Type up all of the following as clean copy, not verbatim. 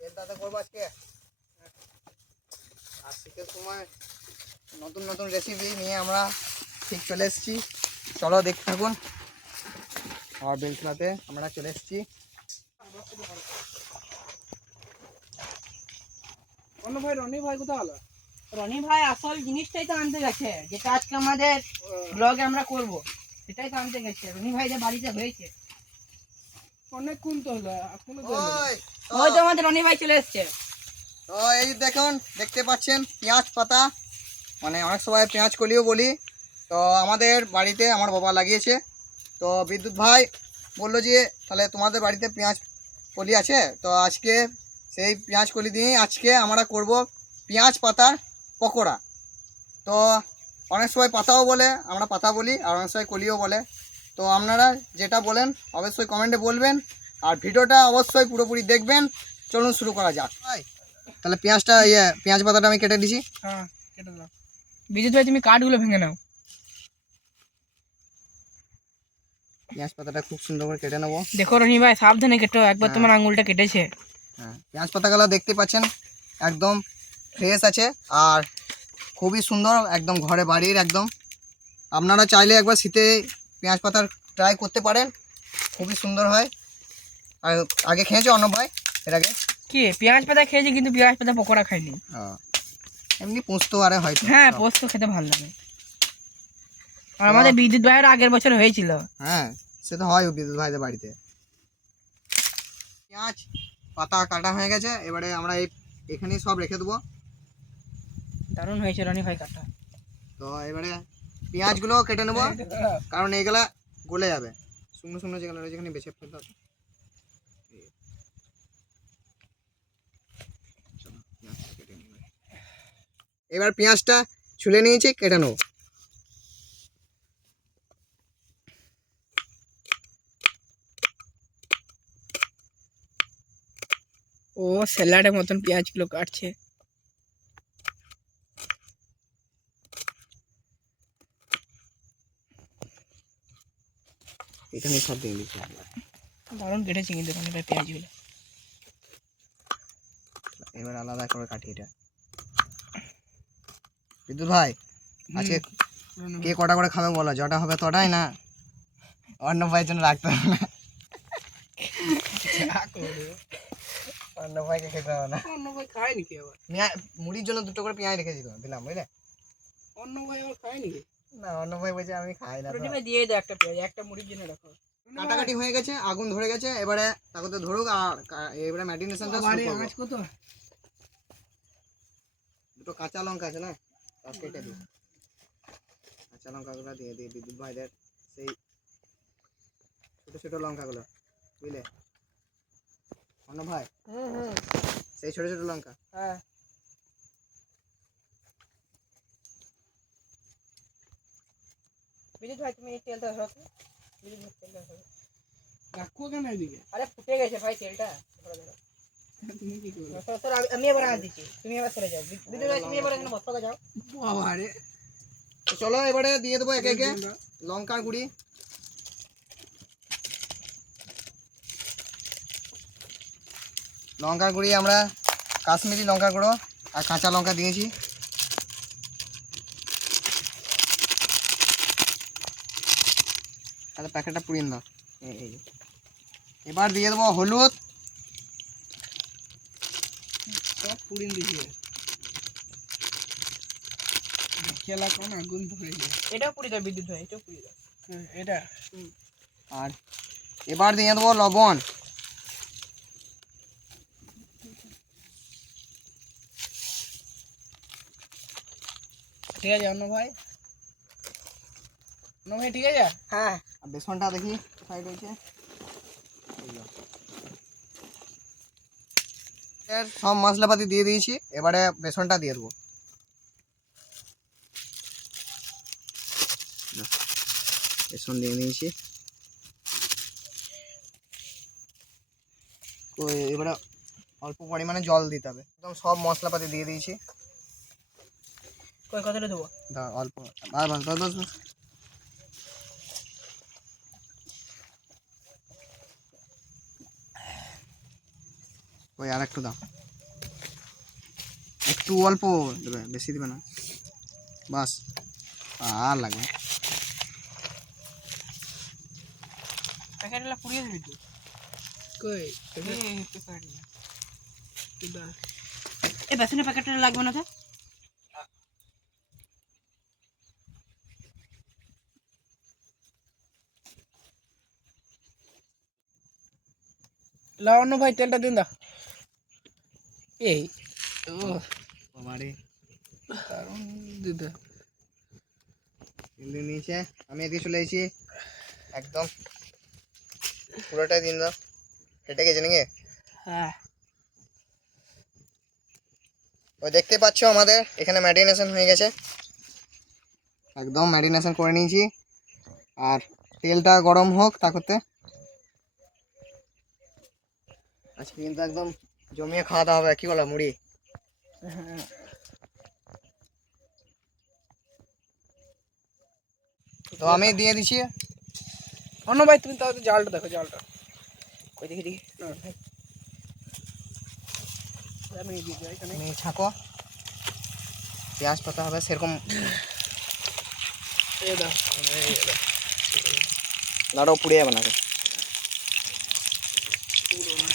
বেলদাতে করবো আজকে। আর শীতের সময় নতুন নতুন রেসিপি নিয়ে আমরা ঠিক চলে এসেছি, চলো দেখতে থাকুন। আর বেলদাতে আমরা চলে এসেছি। রনি ভাই কোথায় হলো? রনি ভাই আসল জিনিসটাই তো আনতে গেছে, যেটা আজকে আমাদের ব্লগে আমরা করব, সেটাই তো আনতে গেছে। রনি ভাই যে বাড়িতে হয়েছে অনেকক্ষণ তো হলো, এখনো তো এলো না। ওই তো আমাদের রনি ভাই চলে এসছে। তো এই দেখুন, দেখতে পাচ্ছেন পেঁয়াজ পাতা, মানে অনেক সময় পেঁয়াজ কলিও বলি। তো আমাদের বাড়িতে আমার বাবা লাগিয়েছে। তো বিদ্যুৎ ভাই বললো যে তাহলে তোমাদের বাড়িতে পেঁয়াজ কলি আছে, তো আজকে সেই পেঁয়াজ কলি দিয়েই আজকে আমরা করব পেঁয়াজ পাতার পকোড়া। তো অনেক সময় পাতাও বলে, আমরা পাতা বলি, আর অনেক সময় কলিও বলে। তো আপনারা যেটা বলেন অবশ্যই কমেন্টে বলবেন, আর ভিডিওটা অবশ্যই পুরোপুরি দেখবেন। চলুন শুরু করা যাক। তাহলে পেঁয়াজটা পেঁয়াজ পাতাটা আমি কেটে দিছি। হ্যাঁ, কেটে দাও। বিদ্যুৎ ভাই তুমি কাঠগুলো ভেঙে নাও। পেঁয়াজ পাতাটা খুব সুন্দর করে কেটে নেবো। দেখো রনি ভাই, সাবধানে কেটো, একবার তোমার আঙুলটা কেটেছে। হ্যাঁ, পেঁয়াজ পাতাগুলো দেখতে পাচ্ছেন একদম ফ্রেশ আছে আর খুবই সুন্দর, একদম ঘরে বাড়ির একদম। আপনারা চাইলে একবার শীতে পেঁয়াজ পাতার ট্রাই করতে পারেন, খুবই সুন্দর হয়। আর আগে খেয়েছো অর্ণব ভাই এর আগে? কি পেঁয়াজ পাতা খেয়েছি, কিন্তু পেঁয়াজ পাতা পকোড়া খাইনি। এমনি পোস্ত আরে হয়তো। হ্যাঁ, পোস্ত খেতে ভালো লাগে। আর আমাদের বিদ্যুৎ ভাইয়ের আগের বছর হয়েছিল। হ্যাঁ, সে তো হয় বিদ্যুৎ ভাইদের বাড়িতে। পেঁয়াজ পাতা কাটা হয়ে গেছে, এবারে আমরা এখানেই সব রেখে দেবো। দারুণ হয়েছে রনি ভাই কাটা। তো এবারে পেঁয়াজগুলো কেটে নেবো, কারণ এইগুলা গলে যাবে। শুকনো শুকনো যেগুলো রয়েছে এখানে বেছে ফেলতে হবে। এবার পেঁয়াজটা ছুলে নিয়েছি, কেটে নেবো। ও স্যালাডের মতন পেঁয়াজগুলো কাটছে। এখানে সব দিয়ে দিচ্ছি। দারুণ কেটেছে কিন্তু রনি ভাই পেঁয়াজগুলো। এবার আলাদা করে কাটি এটা। বিদ্যুৎ ভাই আজকে কে কটা করে খাবে বলো, যটা হবে তটাই না, অন্য ভাইয়ের জন্য রাখতে হবে না। অন্য ভাইকে খেতে হবে না। অন্য ভাই খায় নাকি আবার? মুড়ির জন্য দুটো করে পেঁয়াজ রেখেছি তো, দিলাম বুঝলে। অন্য ভাই আবার খায় নাকি? না, অন্য ভাই বলছে আমি খাই না। রনি ভাই দিয়ে দাও একটা পেঁয়াজ, একটা মুড়ির জন্য রাখো। কাটাকাটি হয়ে গেছে, আগুন ধরে গেছে, এবারে তাকে ধরুক। আর এবারে ম্যারিনেশনটা শুরু করব। আজ কত? দুটো কাঁচা লঙ্কা আছে না, তার কেটে দিই। কাঁচা লঙ্কাগুলো দিয়ে দিই বিদ্যুৎ ভাইদের, সেই ছোট ছোট লঙ্কাগুলো, বুঝলে অন্য ভাই। সেই ছোট ছোট লঙ্কা। হ্যাঁ, বিদ্যুৎ ভাই তুমি এই তেলটা ধরো তো। বিদ্যুৎ ভাই তেলটা ধরো। রাখো কেন এদিকে? আরে ফুটে গেছে ভাই তেলটা, ধরো ধরো। তুমি কি করবে? সর, আমি এবার আন দিচ্ছি, তুমি এবার সরে যাও। বিদ্যুৎ ভাই তুমি এবার এখানে বসতে যাও। বাবা রে, তো চলো এবারে দিয়ে দেবো একে একে লঙ্কার গুঁড়ি। লঙ্কার গুঁড়ি আমরা কাশ্মীরি লঙ্কা গুঁড়ো আর কাঁচা লঙ্কা দিয়েছি। তাহলে প্যাকেটটা পুড়িয়ে দাও। এই এবার দিয়ে দেবো হলুদ। সব পুড়িয়ে দিয়েছে। খেলা কোন আগুন ধরে গেছে। এটাও পুড়িয়ে দাও বিদ্যুৎ ভাই, এটাও পুড়িয়ে দাও। এটা আর এবার দিয়ে দেবো লবণ। ঠিক আছে অন্য ভাই? অন্য ভাই ঠিক আছে? হ্যাঁ, আর বেসনটা দেখি কোথায় রয়েছে। সব মশলাপাতি দিয়ে দিয়েছি, এবারে বেসনটা দিয়ে দেবো। বেসন দিয়ে নিয়েছি। তো এবারে অল্প পরিমাণে জল দিতে হবে। একদম সব মশলাপাতি দিয়ে দিয়েছি। কই কতটা দেবো? অল্প, বাস বাস বাস বাস। ওই আর একটু দাও, একটু অল্প দেবে, বেশি দেবে না, বাস। আর লাগবে না। প্যাকেটগুলো পুড়িয়ে দিবি তুই। কই এই বেসনের প্যাকেটটা লাগবে না তো? লাবণ্য ভাই তেলটা দিন দা। এই ও আমারে দারুণ দিদা। দিন নিচে আমি এদিকে চলে এসেছি, একদম পুরোটাই দিন দাও। ফেটে গেছে নাকি? হ্যাঁ। ওই দেখতে পাচ্ছ আমাদের এখানে ম্যারিনেশন হয়ে গেছে, একদম ম্যারিনেশন করে নিয়েছি। আর তেলটা গরম হোক তা করতে, আজকে কিন্তু একদম জমিয়ে খাওয়া দাওয়া হবে। কি বলো মুড়ি? তো আমি দিয়ে দিচ্ছি। অন্য ভাই তুমি তাহলে জালটা দেখো, জালটা ওই দেখি দেখি। আমি দিয়ে দিই এখানে। তুমি ছাঁকো, পেঁয়াজ পাতা হবে সেরকম। এই দাও, এই দাও। দাঁড়াও, পুড়ে যাবে না। পুরো না।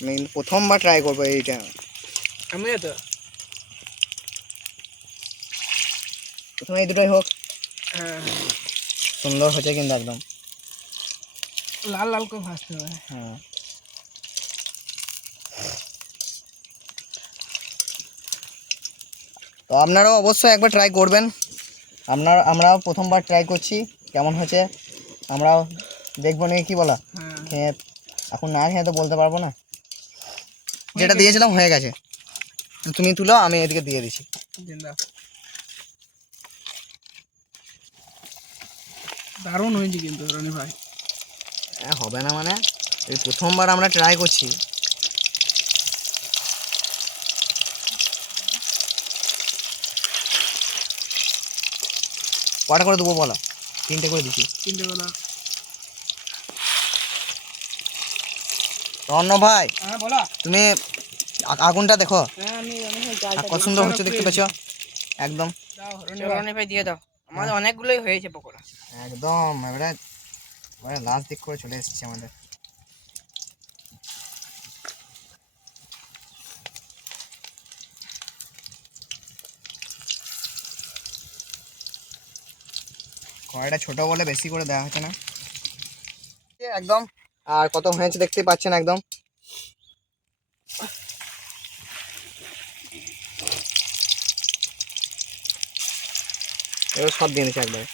আমি কিন্তু প্রথমবার ট্রাই করবো এইটা। আমিও তো। প্রথমে এই দুটোই হোক। হ্যাঁ সুন্দর হচ্ছে কিন্তু একদম। লাল লাল করে ভাজতে হবে। হ্যাঁ, তো আপনারাও অবশ্যই একবার ট্রাই করবেন। আমরাও প্রথমবার ট্রাই করছি, কেমন হয়েছে আমরাও দেখবো নাকি। কি বলা, হ্যাঁ খেয়ে এখন না খেয়ে তো বলতে পারবো না। যেটা দিয়েছিলাম হয়ে গেছে, তো তুমি তুলো, আমি এদিকে দিয়ে দিচ্ছি। দিন দাও। দারুণ হয়েছে কিন্তু রনি ভাই। হবে না মানে, এই প্রথমবার আমরা ট্রাই করছি। কটা করে দেবো বলো? 3টে করে দিচ্ছি। 3টে বেলা। অন্য ভাই, হ্যাঁ বলো। তুমি আগুনটা দেখো, হ্যাঁ আমি আর জালটা কত সুন্দর হচ্ছে দেখতে পাচ্ছ একদম। দাও রনি চলো ভাই। রনি ভাই দিয়ে দাও, আমাদের অনেকগুলোই হয়েছে পকোড়া। একদম এবারে লাস্ট দিক করে চলে এসেছে আমাদের। কড়াইটা ছোট বলে বেশি করে দেওয়া হচ্ছে না একদম। আর কত হয়েছে দেখতে পাচ্ছেন একদম। এবার সব দিয়ে নিচ্ছে একবারে।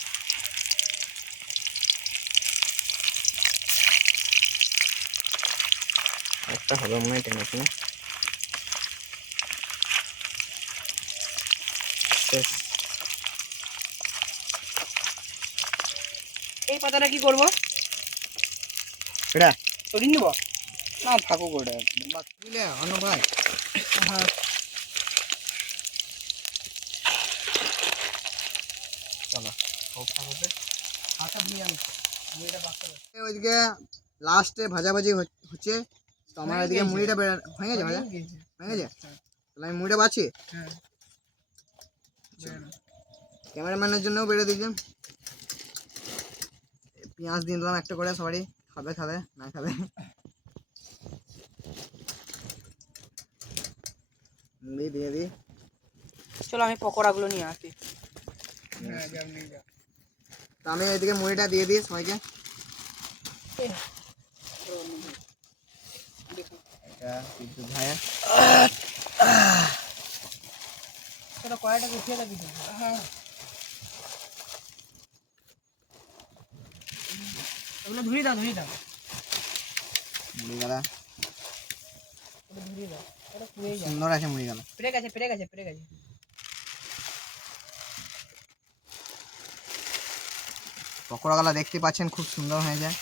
একটা হবে মনে হয় টেনে শুনে। এই পাতাটা কি করবো? এটা সরিয়ে নেবো? না থাকুক ওটা, বুঝলে অন্য ভাই। হ্যাঁ চলো সব থাকুক। ওইদিকে লাস্টে ভাজাভাজি হচ্ছে, তো আমার এদিকে মুড়িটা হয়ে গেছে ভাজা, হয়ে গেছে। তাহলে আমি মুড়িটা বাছি, হ্যাঁ ক্যামেরাম্যানের জন্যও বেড়ে দিয়েছেন। পেঁয়াজ দিয়ে দিলাম একটা করে, সবারই খাবে খাবে না খাবে। মুড়ি দিয়ে দিই। চলো আমি পকোড়াগুলো নিয়ে আসি। হ্যাঁ যাও নিয়ে যাও। তো আমি এদিকে মুড়িটা দিয়ে দিই সবাইকে। এটা বিদ্যুৎ ভাইয়া। চলো কড়াইটাকে উঠিয়ে রাখি। হ্যাঁ ওগুলো ধুয়ে দাও, ধুয়ে দাও, মুড়িগালা ওগুলো ধুয়ে দাও, ওটা পুড়েই যায়। সুন্দর আছে মুড়িগালা। পেরে গেছে, পেরে গেছে, পেরে গেছে। পকোড়াগুলো দেখতে পাচ্ছেন খুব সুন্দর হয়ে যায়।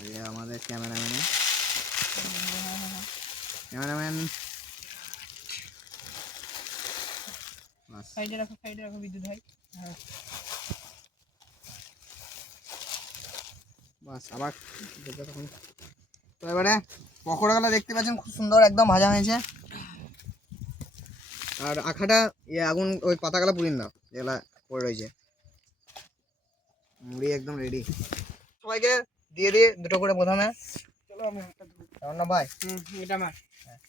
এই যে আমাদের ক্যামেরাম্যান সাইডে রাখো, সাইডে রাখো বিদ্যুৎ ভাই। হ্যাঁ বাস আবার তখন। তো এবারে পকোড়াগুলো দেখতে পাচ্ছেন খুব সুন্দর একদম ভাজা হয়েছে। আর আখাটা আগুন ওই পাতাগুলো পুড়িন না যেগুলা পড়ে রয়েছে। মুড়ি একদম রেডি। সবাইকে দিয়ে দিয়ে দুটো করে প্রথমে। চলো আমি একটা ধরবো। রান্না ভাই এটা আমার। হ্যাঁ।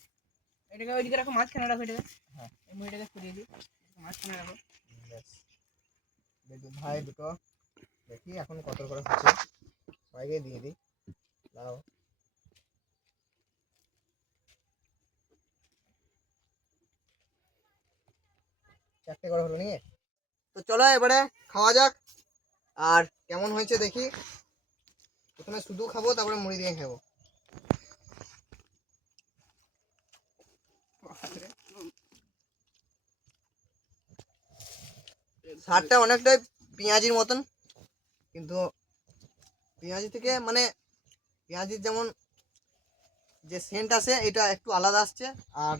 এটাকে ওইদিকে রাখো, মাঝখানে রাখো এটাকে। হ্যাঁ। এই মুড়িটাকে সরিয়ে দিই, মাঝখানে রাখো। দেখুন ভাই দুটো দেখি এখন কত করে হচ্ছে, সবাইকে দিয়ে দিই। দাও চারটে করে হলো নিয়ে। তো চলো এবারে খাওয়া যাক। আর কেমন হয়েছে দেখি। প্রথমে শুধু খাবো তারপরে মুড়ি দিয়ে খাবো। স্বাদটা অনেকটাই পেঁয়াজির মতন, কিন্তু পেঁয়াজি থেকে মানে পেঁয়াজির যেমন যে সেন্ট আসে এটা একটু আলাদা আসছে। আর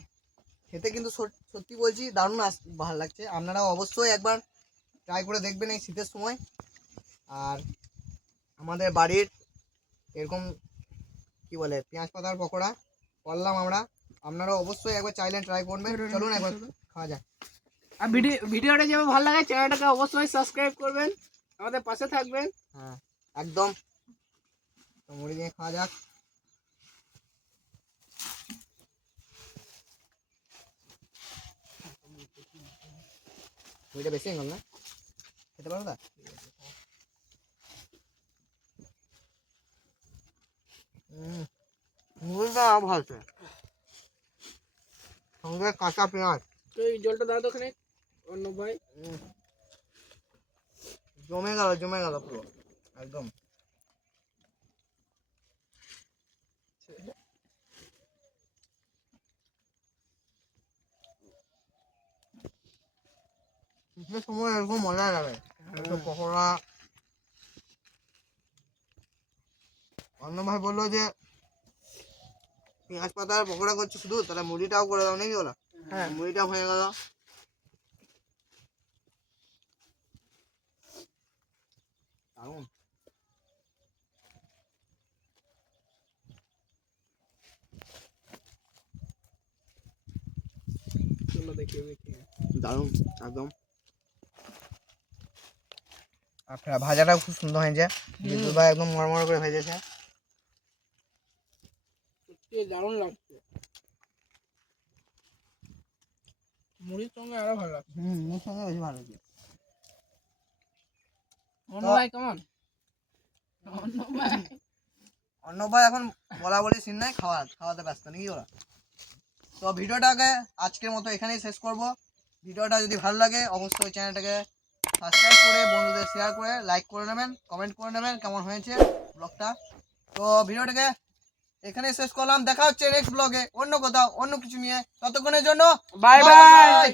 খেতে কিন্তু সত্যি বলছি দারুণ ভালো লাগছে। আপনারা অবশ্যই একবার ট্রাই করে দেখবেন এই শীতের সময়। আর আমাদের বাড়ির এরকম কি বলে পেঁয়াজ পাতার পকোড়া করলাম আমরা, আপনারা অবশ্যই একবার চাইলে ট্রাই করবেন। চলুন একবার খাওয়া যাক। আর ভিডিওটা যেমন ভালো লাগে চ্যানেলটাকে অবশ্যই সাবস্ক্রাইব করবেন, আমাদের পাশে থাকবেন। হ্যাঁ একদম। তো মুড়ি দিয়ে খাওয়া যাক। মুড়িটা বেশি গেল না, খেতে পারো না? মুড়িটা ভালো আছে, সঙ্গে কাঁচা পেঁয়াজ। তো এই জলটা দাও তো ওখানে অন্য ভাই। জমে গেল পুরো একদম। শীতের সময় এরকম মজা লাগে একটু পকোড়া। অন্য ভাই বললো যে পেঁয়াজ পাতার পকোড়া করছে শুধু, তাহলে মুড়িটাও করে দাও নাকি ওরা? হ্যাঁ মুড়িটাও হয়ে গেল। দারুণ। চলো দেখি দারুণ একদম। আপনার ভাজাটাও খুব সুন্দর হয়েছে, বিদ্যুৎ ভাই একদম মরমর করে ভেজেছে। সত্যি দারুণ লাগছে, মুড়ির সঙ্গে আরো ভালো লাগছে। মুড়ির সঙ্গে বেশি ভালো লাগে। অন্য ভাই কেমন? অন্য ভাই এখন বলা বলি সিন নাই, খাওয়াতে ব্যস্ত নাকি ওরা। তো ভিডিওটাকে আজকের মতো এখানেই শেষ করব। ভিডিওটা যদি ভালো লাগে অবশ্যই চ্যানেলটাকে সাবস্ক্রাইব করে বন্ধুদের শেয়ার করে লাইক করে নেবেন, কমেন্ট করে নেবেন কেমন হয়েছে ব্লগটা। তো ভিডিওটাকে এখানেই শেষ করলাম। দেখা হচ্ছে নেক্সট ব্লগে অন্য কোথাও অন্য কিছু নিয়ে। ততক্ষণের জন্য বাই বাই।